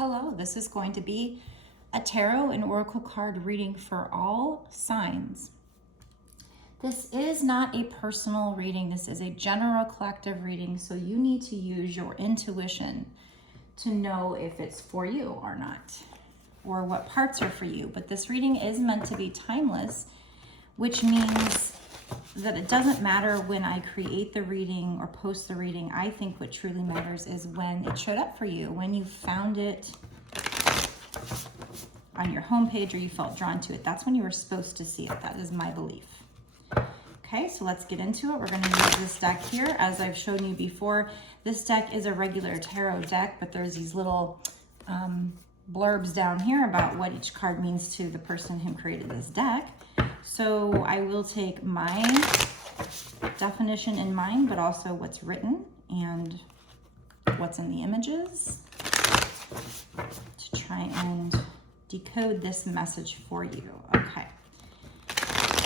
Hello, this is going to be a tarot and oracle card reading for all signs. This is not a personal reading. This is a general collective reading, so you need to use your intuition to know if it's for you or not, or what parts are for you. But this reading is meant to be timeless, which means that it doesn't matter when I create the reading or post the reading. I think what truly matters is when it showed up for you, when you found it on your homepage or you felt drawn to it. That's when you were supposed to see it. That is my belief. Okay, so let's get into it. We're going to use this deck here. As I've shown you before, this deck is a regular tarot deck, but there's these little blurbs down here about what each card means to the person who created this deck. So I will take my definition in mind, but also what's written and what's in the images to try and decode this message for you. Okay.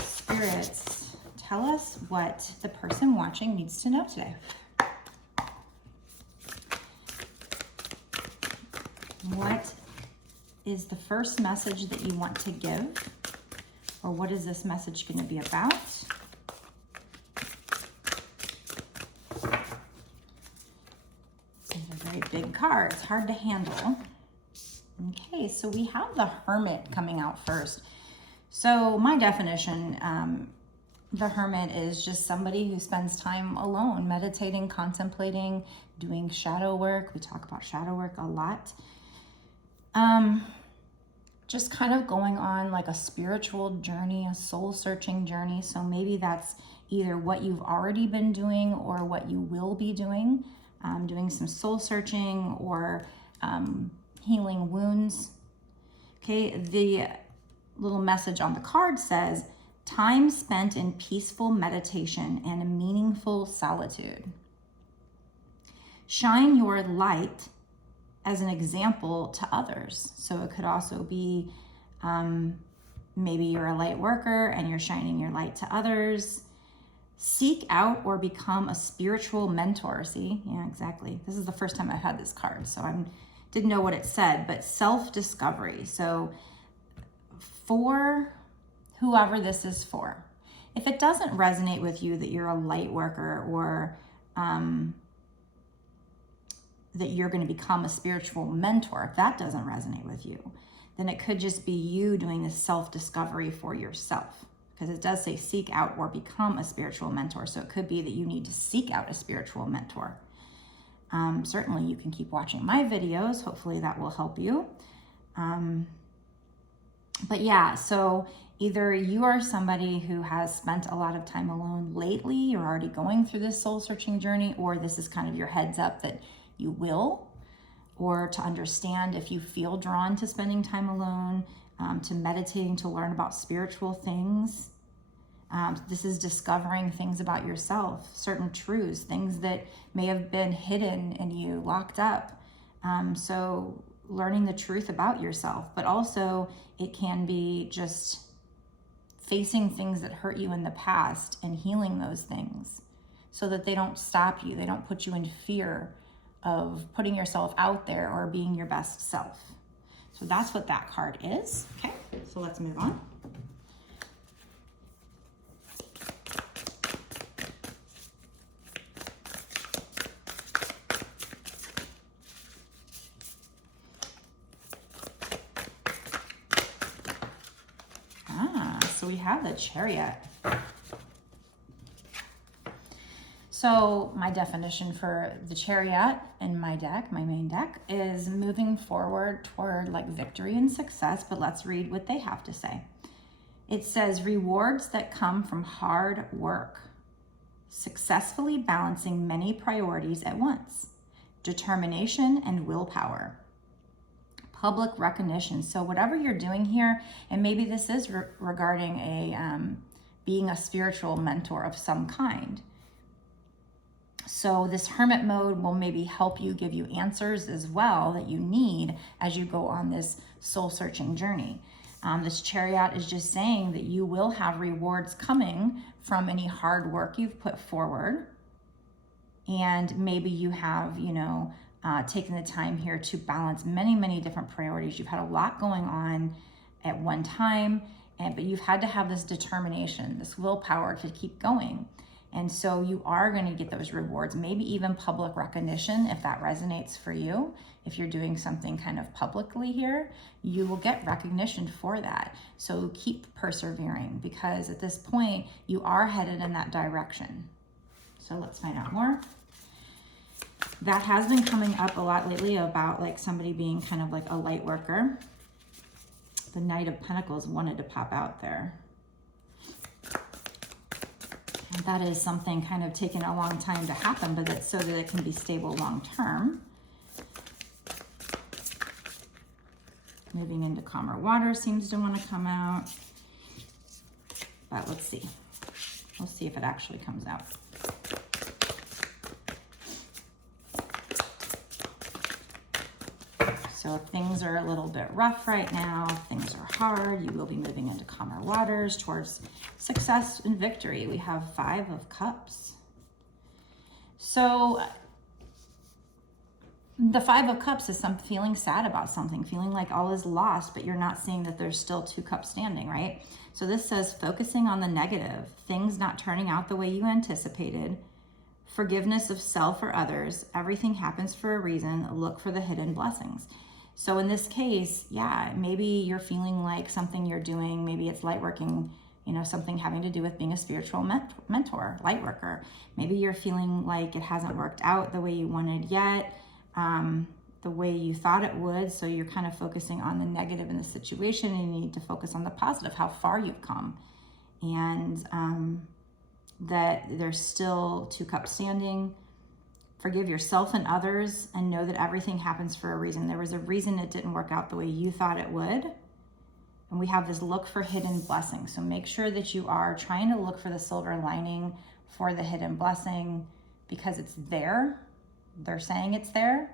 Spirits, tell us what the person watching needs to know today. What is the first message that you want to give? Or what is this message going to be about? These are very big cards, hard to handle. Okay, so we have the Hermit coming out first. So my definition, the Hermit is just somebody who spends time alone, meditating, contemplating, doing shadow work. We talk about shadow work a lot. Just kind of going on like a spiritual journey, a soul-searching journey. So maybe that's either what you've already been doing or what you will be doing, doing some soul-searching or healing wounds. Okay, the little message on the card says, time spent in peaceful meditation and a meaningful solitude. Shine your light as an example to others. So it could also be maybe you're a light worker and you're shining your light to others. Seek out or become a spiritual mentor. See, yeah, exactly. This is the first time I've had this card, so I didn't know what it said, but self-discovery. So for whoever this is for, if it doesn't resonate with you that you're a light worker or that you're going to become a spiritual mentor, if that doesn't resonate with you, then it could just be you doing this self-discovery for yourself, because it does say seek out or become a spiritual mentor. So it could be that you need to seek out a spiritual mentor. Certainly you can keep watching my videos. Hopefully that will help you. But yeah, so either you are somebody who has spent a lot of time alone lately, you're already going through this soul-searching journey, or this is kind of your heads up that you will, or to understand if you feel drawn to spending time alone, to meditating, to learn about spiritual things. This is discovering things about yourself, certain truths, things that may have been hidden and you locked up. So learning the truth about yourself, but also it can be just facing things that hurt you in the past and healing those things so that they don't stop you. They don't put you in fear of putting yourself out there or being your best self. So that's what that card is. Okay, so let's move on. So we have the Chariot. So my definition for the Chariot in my deck, my main deck, is moving forward toward like victory and success, but let's read what they have to say. It says, rewards that come from hard work, successfully balancing many priorities at once, determination and willpower, public recognition. So whatever you're doing here, and maybe this is regarding a being a spiritual mentor of some kind. So this hermit mode will maybe help you, give you answers as well that you need as you go on this soul-searching journey. This Chariot is just saying that you will have rewards coming from any hard work you've put forward. And maybe you have, taking the time here to balance many, many different priorities. You've had a lot going on at one time, but you've had to have this determination, this willpower to keep going. And so you are going to get those rewards, maybe even public recognition if that resonates for you. If you're doing something kind of publicly here, you will get recognition for that. So keep persevering, because at this point you are headed in that direction. So let's find out more. That has been coming up a lot lately about like somebody being kind of like a light worker. The Knight of Pentacles wanted to pop out there. And that is something kind of taking a long time to happen, but it's so that it can be stable long term. Moving into calmer water seems to want to come out. But let's see. We'll see if it actually comes out. So things are a little bit rough right now. Things are hard. You will be moving into calmer waters towards success and victory. We have 5 of Cups. So the 5 of Cups is feeling sad about something, feeling like all is lost, but you're not seeing that there's still 2 cups standing, right? So this says focusing on the negative, things not turning out the way you anticipated, forgiveness of self or others, everything happens for a reason, look for the hidden blessings. So in this case, yeah, maybe you're feeling like something you're doing, maybe it's light working, you know, something having to do with being a spiritual mentor, light worker. Maybe you're feeling like it hasn't worked out the way you wanted yet, the way you thought it would. So you're kind of focusing on the negative in the situation, and you need to focus on the positive, how far you've come. And that there's still 2 cups standing. Forgive yourself and others, and know that everything happens for a reason. There was a reason it didn't work out the way you thought it would. And we have this look for hidden blessings. So make sure that you are trying to look for the silver lining for the hidden blessing, because it's there. They're saying it's there.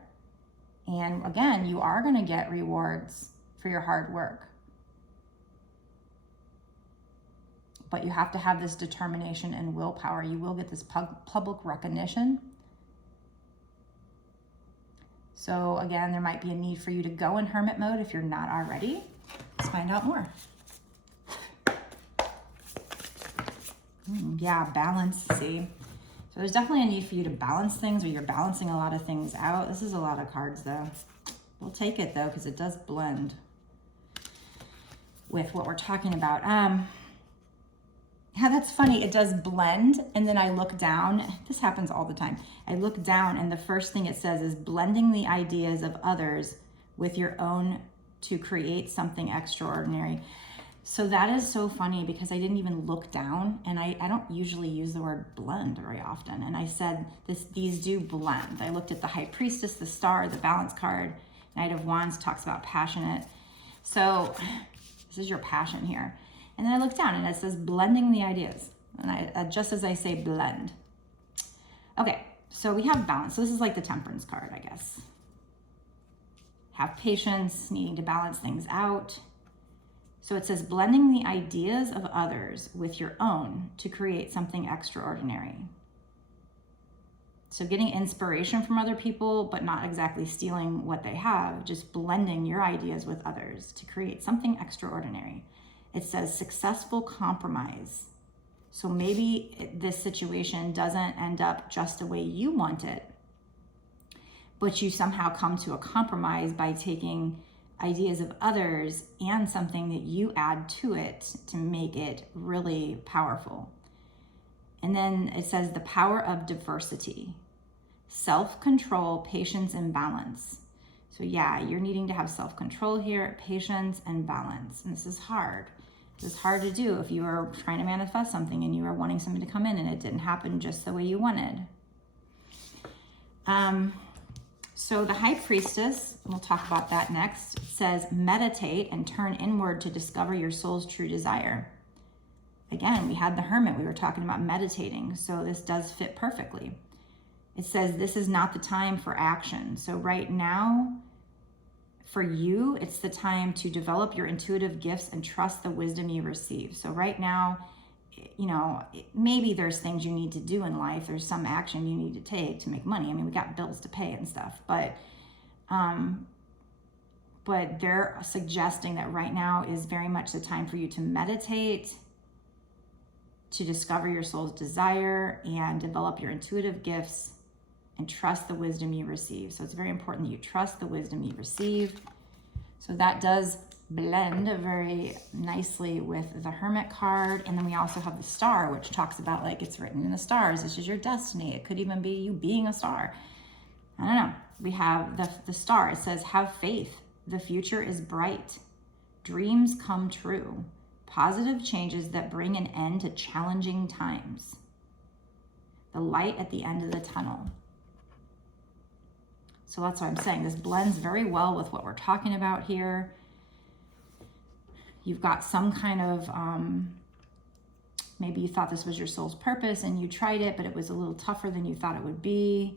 And again, you are going to get rewards for your hard work. But you have to have this determination and willpower. You will get this public recognition. So again, there might be a need for you to go in hermit mode if you're not already. Let's find out more. Yeah, balance, see. So there's definitely a need for you to balance things, or you're balancing a lot of things out. This is a lot of cards though. We'll take it though, because it does blend with what we're talking about. Yeah, that's funny. It does blend. And then I look down. This happens all the time. I look down and the first thing it says is blending the ideas of others with your own to create something extraordinary. So that is so funny, because I didn't even look down, and I don't usually use the word blend very often. And I said these do blend. I looked at the High Priestess, the Star, the Balance card. Knight of Wands talks about passionate. So this is your passion here. And then I look down and it says blending the ideas. And I just as I say blend. Okay, so we have balance. So this is like the Temperance card, I guess. Have patience, needing to balance things out. So it says blending the ideas of others with your own to create something extraordinary. So getting inspiration from other people, but not exactly stealing what they have, just blending your ideas with others to create something extraordinary. It says successful compromise. So maybe this situation doesn't end up just the way you want it, but you somehow come to a compromise by taking ideas of others and something that you add to it to make it really powerful. And then it says the power of diversity, self-control, patience, and balance. So yeah, you're needing to have self-control here, patience, and balance. And this is hard. This is hard to do if you are trying to manifest something and you are wanting something to come in and it didn't happen just the way you wanted. So the High Priestess, we'll talk about that next, says meditate and turn inward to discover your soul's true desire. Again, we had the Hermit, we were talking about meditating, so this does fit perfectly. It says this is not the time for action. So right now, for you, it's the time to develop your intuitive gifts and trust the wisdom you receive. So right now, you know, maybe there's things you need to do in life. There's some action you need to take to make money. I mean, we got bills to pay and stuff, but they're suggesting that right now is very much the time for you to meditate, to discover your soul's desire and develop your intuitive gifts and trust the wisdom you receive. So it's very important that you trust the wisdom you receive. So that does blend very nicely with the Hermit card. And then we also have the Star, which talks about, like, it's written in the stars. This is your destiny. It could even be you being a star. I don't know. We have the Star. It says, have faith. The future is bright. Dreams come true. Positive changes that bring an end to challenging times. The light at the end of the tunnel. So that's what I'm saying. This blends very well with what we're talking about here. You've got some kind of, maybe you thought this was your soul's purpose and you tried it, but it was a little tougher than you thought it would be.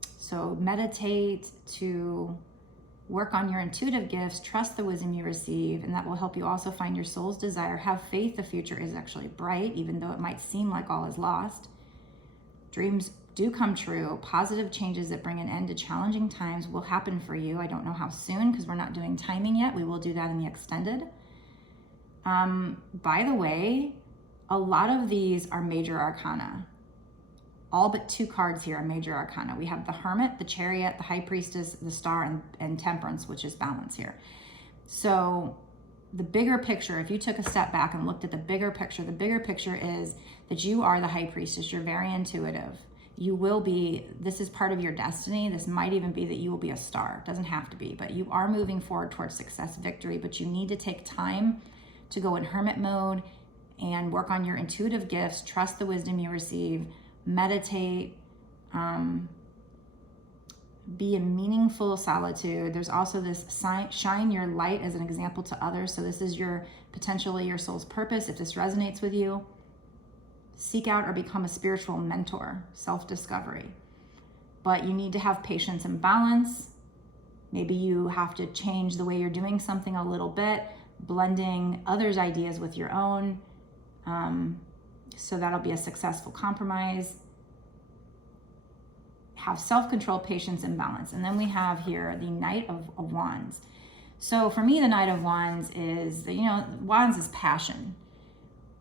So meditate to work on your intuitive gifts, trust the wisdom you receive, and that will help you also find your soul's desire. Have faith, the future is actually bright, even though it might seem like all is lost. Dreams do come true. Positive changes that bring an end to challenging times will happen for you. I don't know how soon, because we're not doing timing yet. We will do that in the extended. By the way, a lot of these are major arcana. All but 2 cards here are major arcana. We have the Hermit, the Chariot, the High Priestess, the Star, and Temperance, which is balance here. So the bigger picture, if you took a step back and looked at the bigger picture is that you are the High Priestess. You're very intuitive. You will be, this is part of your destiny. This might even be that you will be a star. It doesn't have to be, but you are moving forward towards success, victory, but you need to take time to go in hermit mode and work on your intuitive gifts, trust the wisdom you receive, meditate, be in meaningful solitude. There's also this shine your light as an example to others. So this is potentially your soul's purpose. If this resonates with you, seek out or become a spiritual mentor, self-discovery. But you need to have patience and balance. Maybe you have to change the way you're doing something a little bit, blending others' ideas with your own. So that'll be a successful compromise. Have self-control, patience, and balance. And then we have here the Knight of Wands. So for me, the Knight of Wands is, Wands is passion.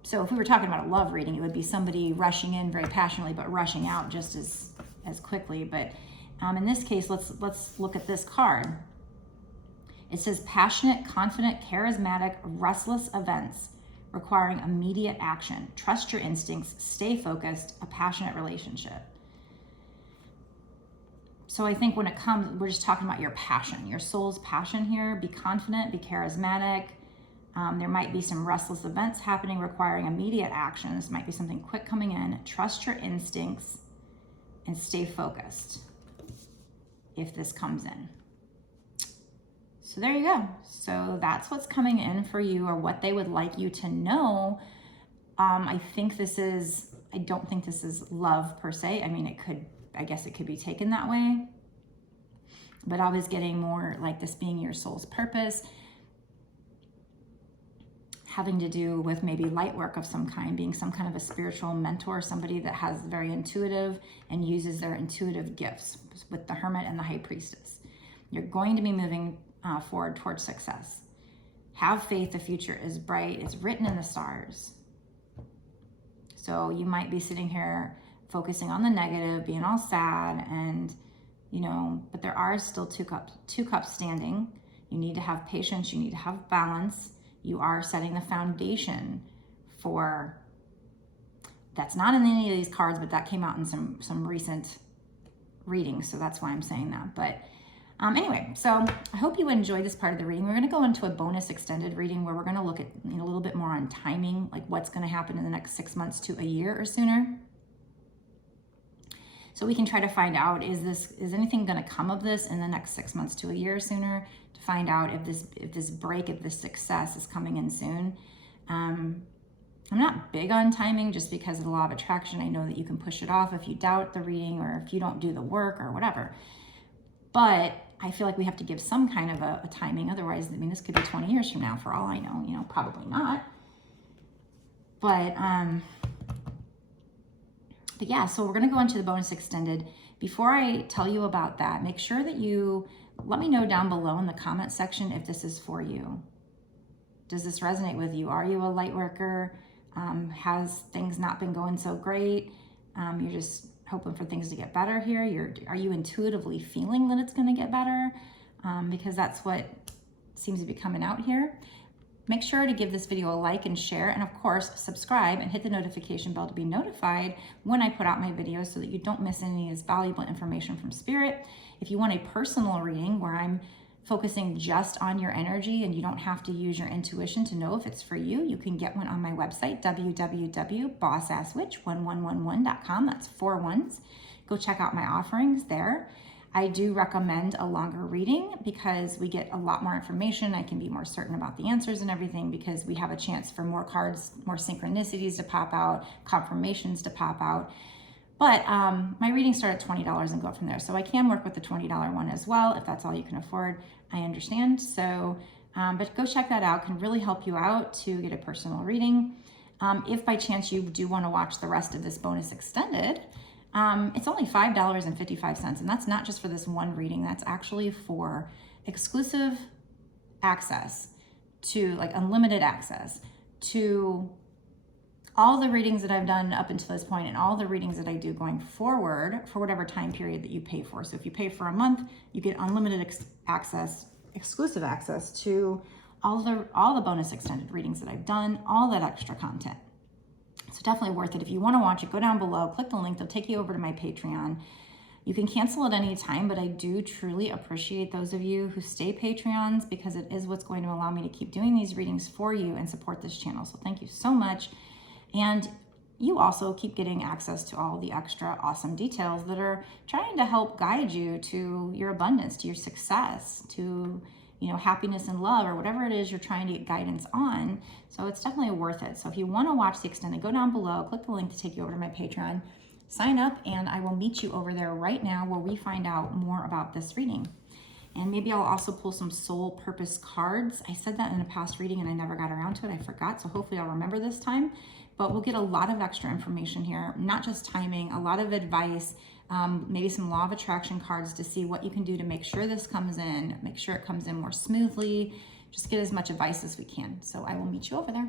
So if we were talking about a love reading, it would be somebody rushing in very passionately, but rushing out just as quickly. But in this case, let's look at this card. It says passionate, confident, charismatic, restless events requiring immediate action. Trust your instincts, stay focused, a passionate relationship. So I think when it comes, we're just talking about your passion, your soul's passion here. Be confident, be charismatic. There might be some restless events happening requiring immediate action. This might be something quick coming in. Trust your instincts and stay focused if this comes in. So there you go. So that's what's coming in for you, or what they would like you to know. I don't think this is love per se. I mean, I guess it could be taken that way. But I was getting more like this being your soul's purpose, having to do with maybe light work of some kind, being some kind of a spiritual mentor, somebody that has very intuitive and uses their intuitive gifts with the Hermit and the High Priestess. You're going to be moving forward towards success. Have faith, the future is bright. It's written in the stars. So you might be sitting here focusing on the negative, being all sad, and but there are still two cups standing. You need to have patience, you need to have balance. You are setting the foundation for, that's not in any of these cards, but that came out in some recent readings, so that's why I'm saying that. But anyway, so I hope you enjoyed this part of the reading. We're going to go into a bonus extended reading where we're going to look at a little bit more on timing, like what's going to happen in the next 6 months to a year or sooner. So we can try to find out, is anything going to come of this in the next 6 months to a year or sooner, to find out if this success is coming in soon. I'm not big on timing just because of the law of attraction. I know that you can push it off if you doubt the reading or if you don't do the work or whatever. But I feel like we have to give some kind of a timing. Otherwise, I mean, this could be 20 years from now for all I know, you know, probably not. But yeah, so we're going to go into the bonus extended. Before I tell you about that, make sure that you let me know down below in the comment section if this is for you. Does this resonate with you? Are you a light worker? Has things not been going so great? You're just hoping for things to get better here. Are you intuitively feeling that it's going to get better? Because that's what seems to be coming out here. Make sure to give this video a like and share, and of course, subscribe and hit the notification bell to be notified when I put out my videos so that you don't miss any of this valuable information from Spirit. If you want a personal reading where I'm focusing just on your energy and you don't have to use your intuition to know if it's for you, you can get one on my website, www.bossasswitch1111.com. That's 4 ones. Go check out my offerings there. I do recommend a longer reading because we get a lot more information. I can be more certain about the answers and everything because we have a chance for more cards, more synchronicities to pop out, confirmations to pop out. But my readings start at $20 and go from there. So I can work with the $20 one as well if that's all you can afford. I understand. So, but go check that out. Can really help you out to get a personal reading. If by chance you do want to watch the rest of this bonus extended, it's only $5.55. And that's not just for this one reading. That's actually for exclusive access to, like, unlimited access to all the readings that I've done up until this point and all the readings that I do going forward for whatever time period that you pay for. So if you pay for a month, you get unlimited access, exclusive access to all the bonus extended readings that I've done, all that extra content. So definitely worth it. If you want to watch it, go down below, click the link. They'll take you over to my Patreon. You can cancel at any time, but I do truly appreciate those of you who stay Patreons because it is what's going to allow me to keep doing these readings for you and support this channel. So thank you so much. And you also keep getting access to all the extra awesome details that are trying to help guide you to your abundance, to your success, to, you know, happiness and love, or whatever it is you're trying to get guidance on. So it's definitely worth it. So if you want to watch the extended, go down below, click the link to take you over to my Patreon, sign up, and I will meet you over there right now where we find out more about this reading. And maybe I'll also pull some soul purpose cards. I said that in a past reading and I never got around to it. I forgot, so hopefully I'll remember this time. But we'll get a lot of extra information here, not just timing, a lot of advice, maybe some law of attraction cards to see what you can do to make sure this comes in, make sure it comes in more smoothly, just get as much advice as we can. So I will meet you over there.